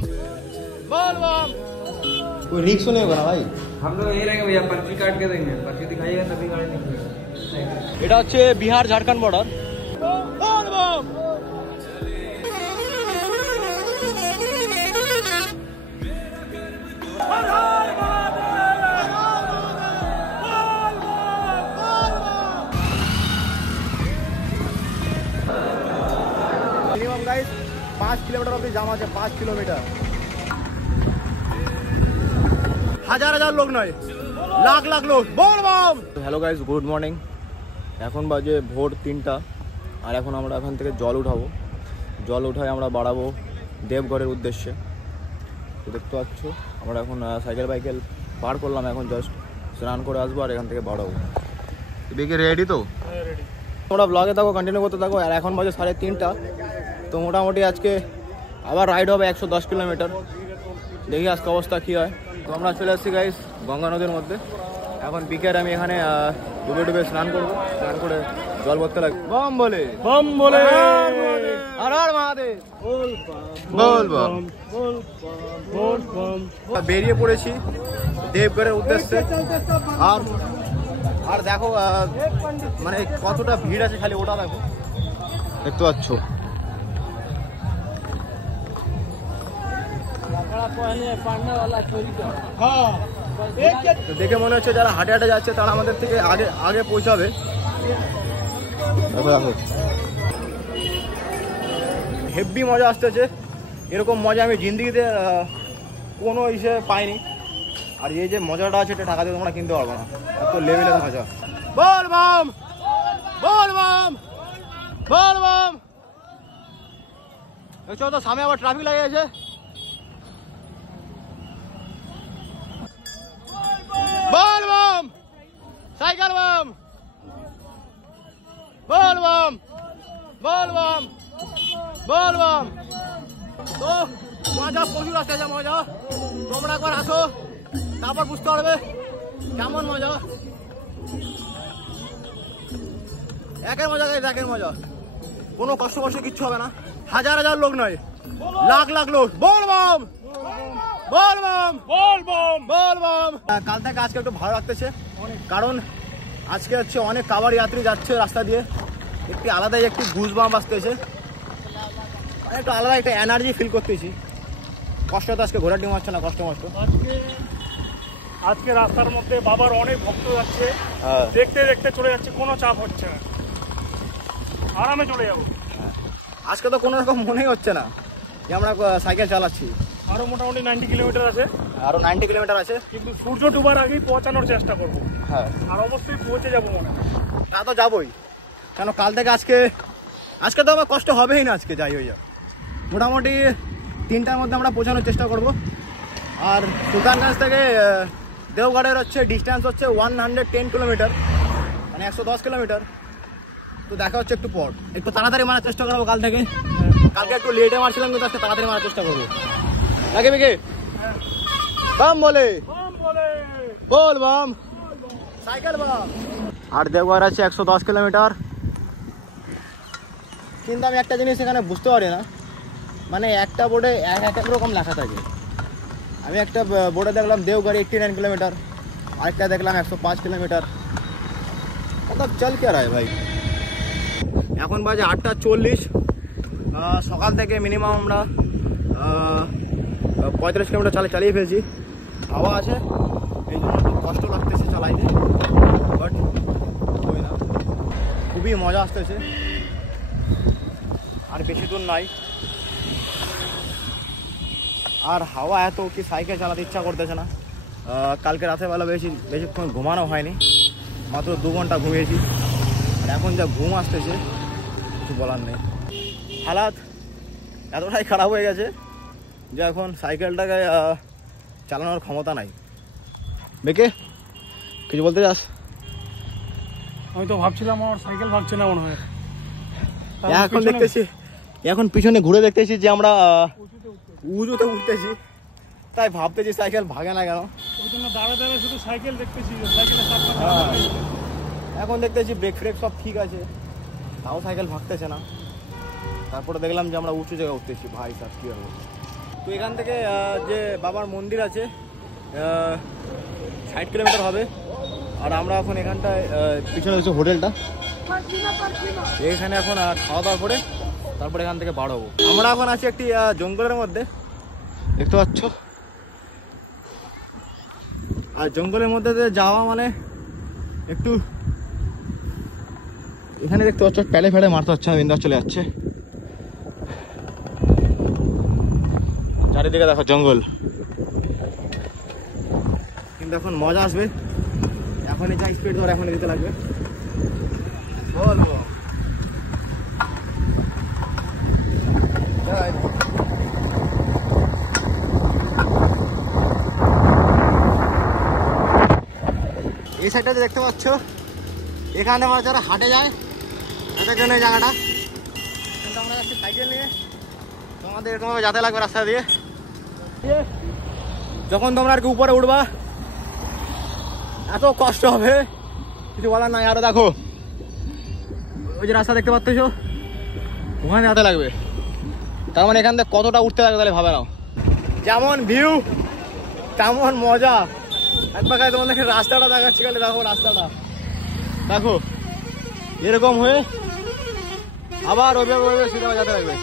बम बोल बम। कोई रिक्स नहीं होगा ना भाई? हम लोग यही रहेंगे भैया, पर्ची काट के देंगे, पर्ची दिखाइएगा तभी गाड़ी निकलेगा। এটা হচ্ছে বিহার ঝাড়খণ্ড বর্ডার। बोल बम। मिनिमम गाइस 5 किलोमीटर অবধি জাম আছে, 5 কিলোমিটার। হাজার হাজার লোক নয়, লাখ লাখ লোক। बोल बम। Hello guys, good morning. এখন বাজে ভোর 3টা আর এখন আমরা এখান থেকে জল উঠাবো। জল উঠায় আমরা বাড়াবো দেবঘরের উদ্দেশ্যে। তো দেখতে পাচ্ছ আমরা এখন সাইকেল পার করলাম, এখন জাস্ট স্নান করে আসবো আর এখান থেকে বাড়াবো। দেখি রেডি তো? রেডি। তোমরা ব্লগে থাকো, কন্টিনিউ করতে থাকো। আর এখন বাজে 3:30। তো মোটামুটি আজকে আবার রাইড হবে 110 কিলোমিটার। দেখি আজকে অবস্থা কী হয়। তো আমরা চলে আসছি গাইস গঙ্গা নদীর মধ্যে। এখন বিকেল আমি এখানে ডুবে স্নান করবো। স্নান করে জল ভরতে লাগবে। বম বলে बम बोले, হর হর মহাদেব। बोल बोल बम। बोल बम। বেরিয়ে পড়েছি দেবঘরের উদ্দেশ্যে। আর দেখো মানে কতটা ভিড় আছে, খালি ওটা দেখো, দেখতে পাচ্ছ। তো দেখে মনে হচ্ছে যারা হাঁটে হাঁটে যাচ্ছে তারা আমাদের থেকে আগে পৌঁছাবে। দেখো হেভি মজা আসতেছে। এরকম মজা আমি জিন্দিগিতে কোনো হিসেবে পাইনি। আর এই যে মজাটা আছে এটা টাকা দিয়ে তোমরা কিনতে পারবো না, এত লেভেলের মজা। বল বম বল বম বল বম। দেখছো তো সামনে আবার ট্রাফিক লেগে গেছে। বল বম সাইকেল বম বল বম বল বম বল বম। তো মজা প্রচুর আসতে যা মজা। তোমরা একবার আসো, তারপর বুঝতে পারবে কেমন মজা। একের মজা গাইস, একের মজা। কোনো কষ্ট কিচ্ছু হবে না। হাজার হাজার লোক নয়, লাখ লাখ লোক। বল বম বল বম बोल बम। বল বম। কাল থেকে আজকে একটু ভালো লাগতেছে, কারণ আজকে হচ্ছে অনেক কাভার যাত্রী যাচ্ছে রাস্তা দিয়ে। একটি আলাদাই একটি গুজবাম্প আসতেছে, একটু আলাদা একটা এনার্জি ফিল করতেছি। কষ্ট তো আজকে ঘোরার ডিম হচ্ছে না, কষ্ট আজকে রাস্তার মধ্যে বাবার অনেক ভক্ত যাচ্ছে, দেখতে দেখতে চলে যাচ্ছে, কোনো চাপ হচ্ছে না, আরামে চলে যাবো। আজকে তো কোনো রকম মনেই হচ্ছে না যে আমরা সাইকেল চালাচ্ছি। আরো মোটামুটি 90 কিলোমিটার আছে, আরো 90 কিলোমিটার আছে, কিন্তু সূর্য ডুবার আগেই পৌঁছানোর চেষ্টা করবো। হ্যাঁ, আর অবশ্যই পৌঁছে যাবো মনে হয়। তা তো যাবোই, কেন কাল থেকে আজকে তো আমার কষ্ট হবেই না। আজকে যাই হয়ে যাক, মোটামুটি 3টার মধ্যে আমরা পৌঁছানোর চেষ্টা করব। আর সুলতানগঞ্জ থেকে দেওঘরের হচ্ছে ডিস্টেন্স হচ্ছে 110 কিলোমিটার, মানে 110 কিলোমিটার। তো দেখা হচ্ছে একটু পর। একটু তাড়াতাড়ি মারার চেষ্টা করবো কাল থেকে। কালকে একটু লেটে মারছিলাম, কিন্তু আজকে তাড়াতাড়ি মারার চেষ্টা করবো। নাকি বিকে বাম বলে বল বাম সাইকেল বাম। আর দেওঘর আছে 110 কিলোমিটার। কিন্তু আমি একটা জিনিস এখানে বুঝতে পারি না, মানে একটা বোর্ডে এক রকম লেখা থাকে। আমি একটা বোর্ডে দেখলাম দেওঘর 89 কিলোমিটার, আরেকটা দেখলাম 105 কিলোমিটার। मतलब চল কে রায় ভাই। এখন বাজে 8:40। সকাল থেকে মিনিমাম আমরা 35 কিলোমিটার চালিয়ে ফেলছি। হাওয়া আছে, এই জন্য একটু কষ্ট লাগতেছে চালাইতে, বাট ওই না, খুবই মজা আসতেছে। আর বেশি দূর নাই, আর হাওয়া এত কি সাইকেল চালাতে ইচ্ছা করতেছে না। কালকে রাতের বেলা বেশিক্ষণ ঘুমানো হয়নি, মাত্র 2 ঘন্টা ঘুমিয়েছি। আর এখন যা ঘুম আসতেছে কিছু বলার নেই। হালাত এতটাই খারাপ হয়ে গেছে যে এখন সাইকেলটাকে চালানোর ক্ষমতা নাই। বেকে কিছু বলতে চাস? আমি তো ভাবছিলাম আমার সাইকেল ভাবছে না মনে হয়। এখন পিছনে ঘুরে দেখতেছি যে আমরা উঁচুতে উঠতেছি, তাই ভাবতেছি সাইকেল ভাগে না কেন। দাঁড়া শুধু সাইকেল দেখতেছি, এখন দেখতেছি ব্রেক ফ্রেক সব ঠিক আছে, তাও সাইকেল ভাগতেছে না। তারপরে দেখলাম যে আমরা উঁচু জায়গায় উঠতেছি। ভাই সাহেব কি হবে, তো এখান থেকে যে বাবার মন্দির আছে 60 কিলোমিটার হবে। আর আমরা এখন এখানটায় পিছনে হচ্ছে হোটেলটা, এখানে এখন খাওয়া দাওয়া করে তারপরে এখান থেকে বার হবো। আমরা এখন আছি একটি জঙ্গলের মধ্যে, দেখতে পাচ্ছ। আর জঙ্গলের মধ্যে যাওয়া মানে একটু এখানে দেখতে পাচ্ছ প্যালে ফেলে মারতে হচ্ছে না, বিন্দাস চলে যাচ্ছে। চারিদিকে দেখো জঙ্গল, কিন্তু এখন মজা আসবে। এখনই যা স্পিড ধরে এখনই দিতে লাগবে। বলবো এই সাইডটাতে দেখতে পাচ্ছ, এখানে আমার যারা হাটে যায় তাদের জন্য এই জায়গাটা। কিন্তু আমরা যাচ্ছি সাইকেল নিয়ে, তোমাদের এরকমভাবে যেতে লাগবে রাস্তা দিয়ে। যখন তোমরা আর কি উপরে উঠবা এত কষ্ট হবে কিছু বলার নাই। আরো দেখো ওই যে রাস্তা দেখতে পাচ্ছ, ওখানে যেতে লাগবে। তার মানে এখান থেকে কতটা উঠতে লাগবে তাহলে ভাবে নাও। যেমন ভিউ তেমন মজা। একবার খাই তোমাদেরকে রাস্তাটা দেখাচ্ছি, খালি দেখো রাস্তাটা দেখো, এরকম হয়ে আবার ওইভাবে সিধা যেতে লাগবে।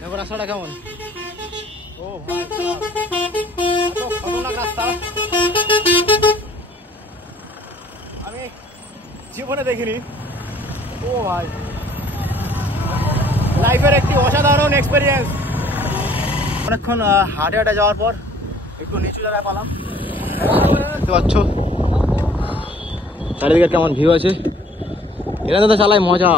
দেখো রাস্তাটা কেমন। ও ভাই খতরনাক রাস্তা, আমি জীবনে দেখিনি। ও ভাই লাইফের একটি অসাধারণ এক্সপেরিয়েন্স। অনেকক্ষণ হাঁটে হাঁটে যাওয়ার পর একটু নিচু জায়গায় পেলাম, দেখতে পাচ্ছ চারিদিকে কেমন ভিউ আছে। এখানে তো চালাই মজা।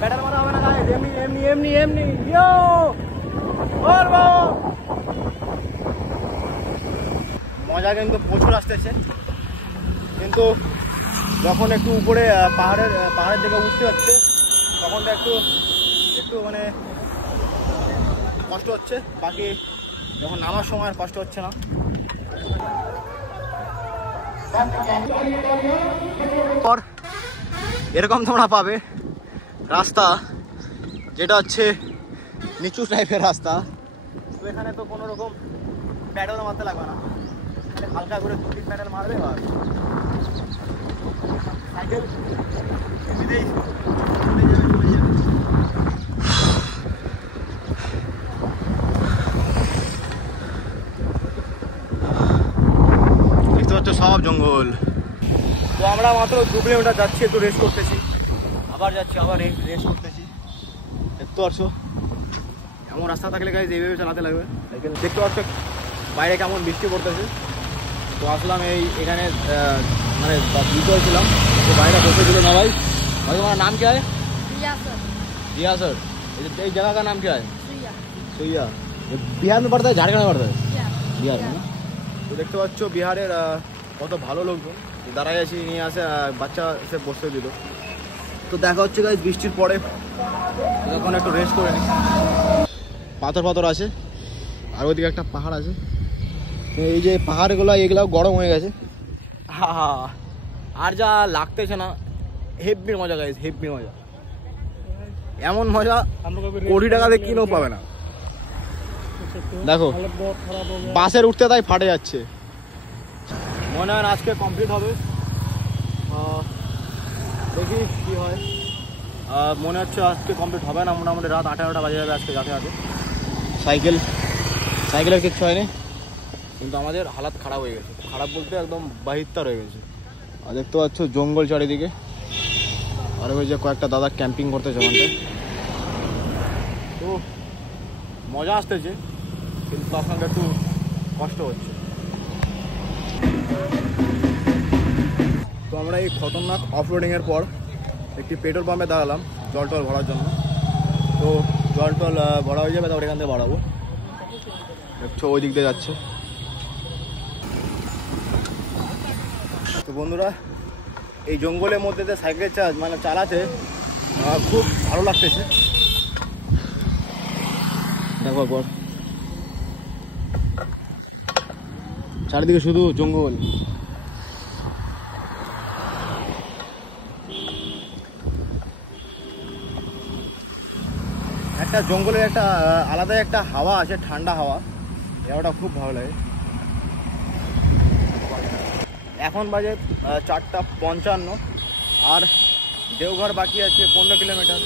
প্যাডাল মারা হবে না গাইস, এমনি এমনি এমনি এমনি ইয়ো বলবো। মজা কিন্তু প্রচুর আসতেছে, কিন্তু যখন একটু উপরে পাহাড়ের দিকে উঠতে হচ্ছে তখন তো একটু মানে কষ্ট হচ্ছে। বাকি যখন নামার সময় আর কষ্ট হচ্ছে না। পর এরকম তোমরা পাবে রাস্তা যেটা হচ্ছে নিচু টাইপের রাস্তা। তো এখানে তো কোনো রকম প্যাডেল মারতে লাগবে না, হালকা করে 2-3 প্যাডেল মারবে আর সাইকেল এমনিতেই চলে যাবে। দেখতে পাচ্ছ সব জঙ্গল। তো আমরা মাত্র 2 কিলোমিটার যাচ্ছি, একটু রেস্ট করতেছি, আবার যাচ্ছি, আবার রেস্ট করতেছি। দেখতে পাচ্ছ এমন রাস্তা থাকলে গাইজ এইভাবে চালাতে লাগবে সাইকেল। দেখতে পাচ্ছ বাইরে কেমন বৃষ্টি পড়তেছে। তো আসলাম এখানে মানে ভিতরে ছিলাম, তো বাইরে বসে ছিল না। भाई तुम्हारा नाम क्या है? रिया सर। इस जगह का नाम क्या है? सुइया। बिहार में पड़ता है, झारखंड में पड़ता है? बिहार में ना। তো দেখতে পাচ্ছ বিহারের কত ভালো লোকজন দাঁড়াই আছি, নিয়ে আসে বাচ্চা এসে বসে দিল। তো দেখা হচ্ছে গাইজ বৃষ্টির পরে, এখন একটু রেস্ট করে নিই। পাথর আছে, আর ওইদিকে একটা পাহাড় আছে। এই যে পাহাড়গুলো এগুলো গরম হয়ে গেছে, আর যা লাগতেছে না। হেভি মজা গাইজ, হেভি মজা। এমন মজা কোটি টাকা দিয়ে কিনেও পাবে না। দেখো বাসের উঠতে তাই ফাটে যাচ্ছে। মনে হয় আজকে কমপ্লিট হবে, দেখি কি হয়। মনে হচ্ছে আজকে কমপ্লিট হবে না, মোটামুটি রাত 8-9টা বাজে যাবে আজকে যাতে যাতে। সাইকেলের কিচ্ছু হয়নি, কিন্তু আমাদের হালাত খারাপ হয়ে গেছে। খারাপ বলতে একদম বাহিত্তার হয়ে গেছে। আর দেখতে পাচ্ছ জঙ্গল চারিদিকে, আর ওই যে কয়েকটা দাদা ক্যাম্পিং করতেছে ওখানটায়। তো মজা আসতেছে, কিন্তু তার সঙ্গে একটু কষ্ট হচ্ছে। তো আমরা এই খতরনাক অফরোডিংয়ের পর একটি পেট্রোল পাম্পে দাঁড়ালাম জল টল ভরার জন্য। তো জল টল ভরা হয়ে যাবে, তারপর এখান থেকে বাড়াবো। দেখছো ওই দিক দিয়ে যাচ্ছে। তো বন্ধুরা এই জঙ্গলের মধ্যে যে সাইকেল চালাতে খুব ভালো লাগতেছে। দেখো পর চারিদিকে শুধু জঙ্গল। একটা জঙ্গলের একটা আলাদা একটা হাওয়া আছে, ঠান্ডা হাওয়া, হাওয়াটা খুব ভালো লাগে। এখন বাজে 4:55 আর দেওঘর বাকি আছে 15 কিলোমিটার।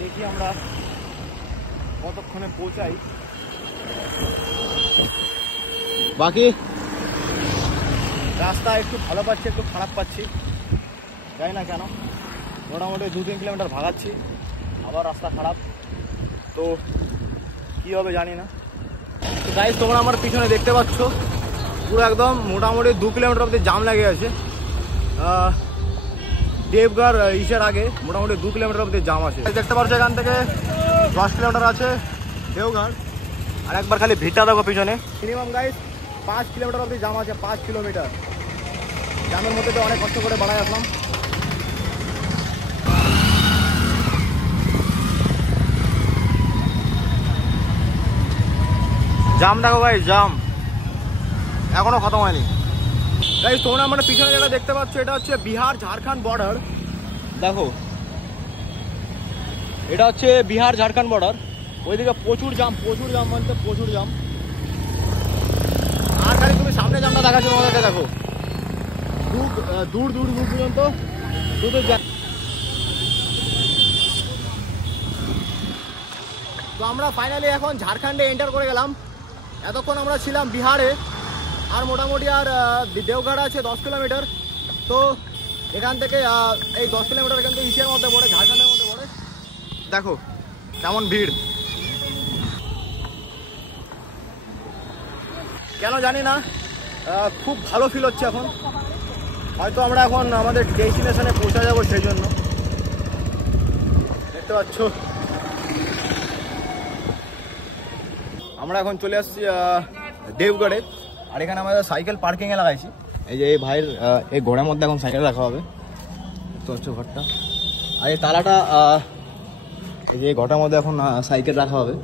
দেখি আমরা কতক্ষণে পৌঁছাই। বাকি রাস্তা একটু ভালো পাচ্ছি, একটু খারাপ পাচ্ছি, জানি না কেন। মোটামুটি 2-3 কিলোমিটার ভাগাচ্ছি, আবার রাস্তা খারাপ, তো কী হবে জানি না। তো গাইস, তোমরা আমার পিছনে দেখতে পাচ্ছ পুরো একদম মোটামুটি 2 কিলোমিটার অব্দি জাম লেগে আছে। দেবঘর ইসের আগে মোটামুটি 2 কিলোমিটার অব্দি জাম আছে। দেখতে পাচ্ছ এখান থেকে 10 কিলোমিটার আছে দেওঘর। আর একবার খালি ভিড়টা দেখো পিছনে, মিনিমাম গাইস 5 কিলোমিটার অব্দি জাম আছে। 5 কিলোমিটার জামের মধ্যে তো অনেক কষ্ট করে বাড়াই আসলাম। জাম দেখো গাইস, জাম এখনো খতম হয়নি। গাইস, তোমরা আমার পিছনে যেটা দেখতে পাচ্ছ এটা হচ্ছে বিহার ঝাড়খণ্ড বর্ডার। দেখো, এটা হচ্ছে বিহার ঝাড়খণ্ড বর্ডার। ওইদিকে প্রচুর জাম, প্রচুর জাম, বলতে প্রচুর জাম। আর খালি তুমি সামনে জামটা দেখাচ্ছ তোমাদেরকে, দেখো দূর দূর দূর পর্যন্ত শুধু জ্যাম। তো আমরা ফাইনালি এখন ঝাড়খণ্ডে এন্টার করে গেলাম। এতক্ষণ আমরা ছিলাম বিহারে, আর মোটামুটি আর দেওঘর আছে 10 কিলোমিটার। তো এখান থেকে এই 10 কিলোমিটার এখান থেকে ইসের মধ্যে পড়ে, ঝাড়খণ্ডের মধ্যে পড়ে। দেখো কেমন ভিড়, কেন জানি না, খুব ভালো ফিল হচ্ছে এখন। হয়তো আমরা এখন আমাদের ডেস্টিনেশনে পৌঁছে যাবো, সেই জন্য। দেখতে পাচ্ছ আমরা এখন চলে আসছি দেবগড়ে। আর এখানে আমাদের সাইকেল পার্কিংয়ে লাগাইছি। এই যে এই ভাইয়ের এই ঘোড়ার মধ্যে এখন সাইকেল রাখা হবে, দেখতে পাচ্ছ ঘরটা। আর এই তালাটা, এই যে ঘরটার মধ্যে এখন সাইকেল রাখা হবে।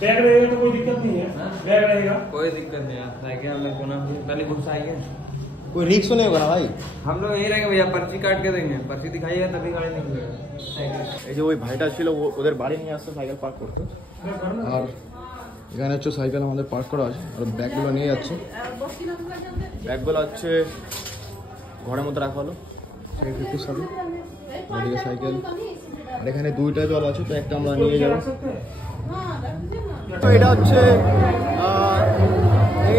बैग रहेगा तो कोई दिक्कत नहीं है, बैग रहेगा कोई दिक्कत नहीं है। साइकिल हम लोग पुनः पहले गुस्सा आएंगे, कोई रिक्स नहीं होगा ना भाई? हम लोग यही रहेंगे भैया, पर्ची काट के देंगे, पर्ची दिखाइएगा तभी गाड़ी निकलेगा। এই যে ওই ভাইটা ছিল, ওদের বাড়ি নিয়ে আসতো সাইকেল পার্ক করতে। আর এখানে হচ্ছে সাইকেল আমাদের পার্ক করা আছে, আর ব্যাগগুলো নিয়ে যাচ্ছে। ব্যাগগুলো হচ্ছে ঘরের মধ্যে রাখা হলো সাইকেল সাথে। ওদিকে সাইকেল, আর এখানে 2টা জল আছে, তো একটা আমরা নিয়ে যাবো। তো এটা হচ্ছে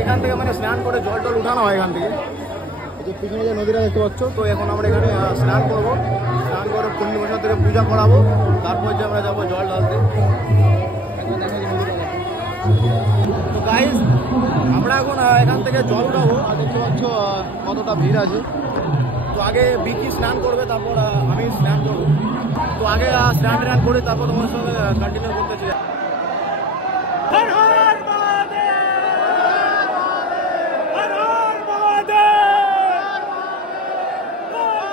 এখান থেকে মানে স্নান করে জল টল উঠানো হয় এখান থেকে। এই যে পিছনে যে নদীটা দেখতে পাচ্ছ, তো এখন আমরা এখানে স্নান করবো। স্নান করে পূর্ণিমার থেকে পূজা করাবো, তারপর যে আমরা যাবো জল ঢালতে। তো গাইস, আমরা এখন এখান থেকে জল উঠাবো। আর দেখতে পাচ্ছ কতটা ভিড় আছে। তো আগে বিকি স্নান করবে, তারপর আমি স্নান করবো। তো আগে স্নান টান করে তারপর তোমার সঙ্গে কন্টিনিউ করতেছি। हर हर महादेव, हर हर महादेव, बोल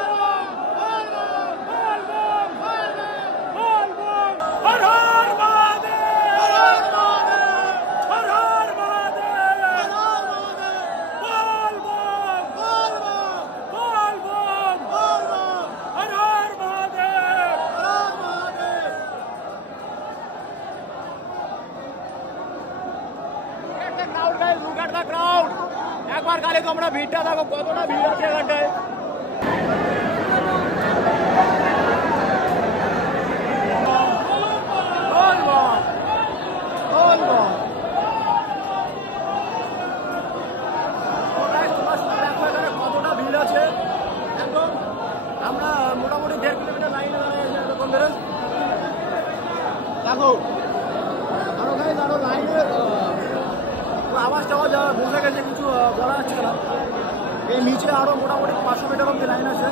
बोल, हर हर महादेव, हर हर महादेव, हर हर महादेव, बोल बोल, हर हर महादेव। একবার খালি তোমরা ভিড়টা দেখো, কতটা ভিড় আছে এখানটায়। কতটা ভিড় আছে একদম। আমরা মোটামুটি 1.5 কিলোমিটার লাইনে দাঁড়িয়ে এরকম বেরো দেখো। আরো গাইজ, আরো লাইনে আওয়াজটাও যা বুঝে গেছে, কিছু বলা যাচ্ছে না। এই নিচে আরো মোটামুটি 500 মিটার অব্দি লাইন আছে।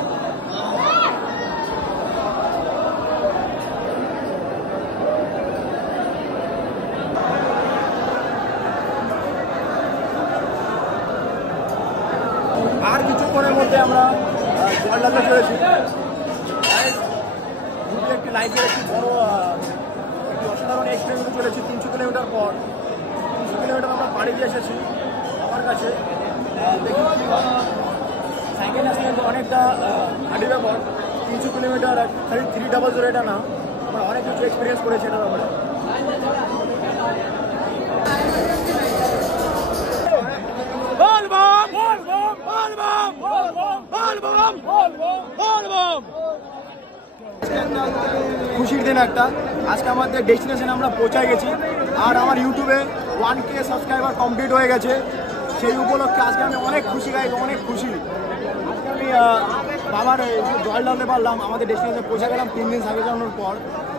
আর কিছুক্ষণের মধ্যে আমরা জল ঢালতে চলেছি। একটি লাইফের একটি বড় একটি অসাধারণ এক্সপিরিয়েন্স চলেছি। 300 কিলোমিটার পর 300 কিলোমিটার আমরা পাড়ি দিয়ে এসেছি। আমার পার্ক আছে, দেখি সাইকেল আসলে তো অনেকটা হাঁটি ব্যাপার, 300 কিলোমিটার, খালি 300 এটা না, আমরা অনেক কিছু এক্সপিরিয়েন্স করেছি এটার ব্যাপারে। খুশির দিন একটা, আজকে আমাদের ডেস্টিনেশনে আমরা পৌঁছায় গেছি, আর আমার ইউটিউবে 1K সাবস্ক্রাইবার কমপ্লিট হয়ে গেছে। সেই উপলক্ষে আজকে আমি অনেক খুশি গাইজ, অনেক খুশি। আজকে আমি বাবার জল ঢালতে পারলাম, আমাদের ডেস্টিনেশনে পৌঁছে গেলাম 3 দিন সাইকেল চালানোর পর,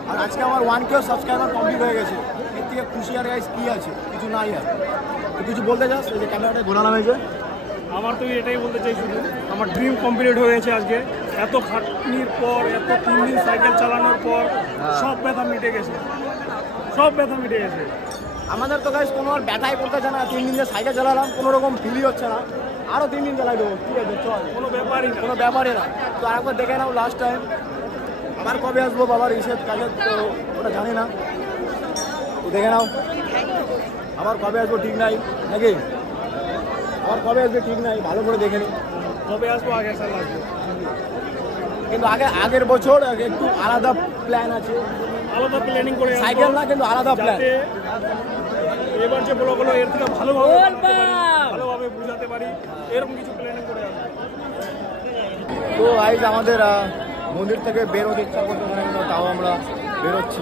আর আজকে আমার 1K সাবস্ক্রাইবার কমপ্লিট হয়ে গেছে। এর থেকে খুশি আর গাইজ কী আছে, কিছু নাই। আর তুই কিছু বলতে চাস? এই যে ক্যামেরাটা ঘোরানো হয়েছে, আমার তো এটাই বলতে চাই, শুধু আমার ড্রিম কমপ্লিট হয়ে গেছে আজকে। এত খাটনির পর, এত 3 দিন সাইকেল চালানোর পর সব ব্যথা মিটে গেছে, সব ব্যথা মিটে গেছে। আমাদের তো গাইজ কোনো আর ব্যথাই করতেছে না, 3 দিন যে সাইকেল চালালাম কোনো রকম ফিলই হচ্ছে না। আরও 3 দিন চালাই দেবো, ঠিক আছে চল, কোনো ব্যাপারই না, কোনো ব্যাপারই না। তো আরেকবার দেখে নাও লাস্ট টাইম, আবার কবে আসবো বাবার হিসেব কাজে তো ওটা জানি না, তো দেখে নাও আবার কবে আসবো ঠিক নাই নাকি, আবার কবে আসবে ঠিক নাই, ভালো করে দেখে নিই কবে আসবো, আগের সাল আসবো। কিন্তু আগের বছর একটু আলাদা প্ল্যান আছে, আলাদা প্ল্যানিং করে আসবো, সাইকেল না কিন্তু আলাদা প্ল্যান। যাতে এবার যে ব্লগগুলো এর থেকে ভালোভাবে বানাতে পারি, ভালোভাবে বুঝাতে পারি, এরকম কিছু প্ল্যানিং করে আসবো। তো আজ আমাদের মন্দির থেকে বেরোতে ইচ্ছা করতে পারে না, তাও আমরা বেরোচ্ছি।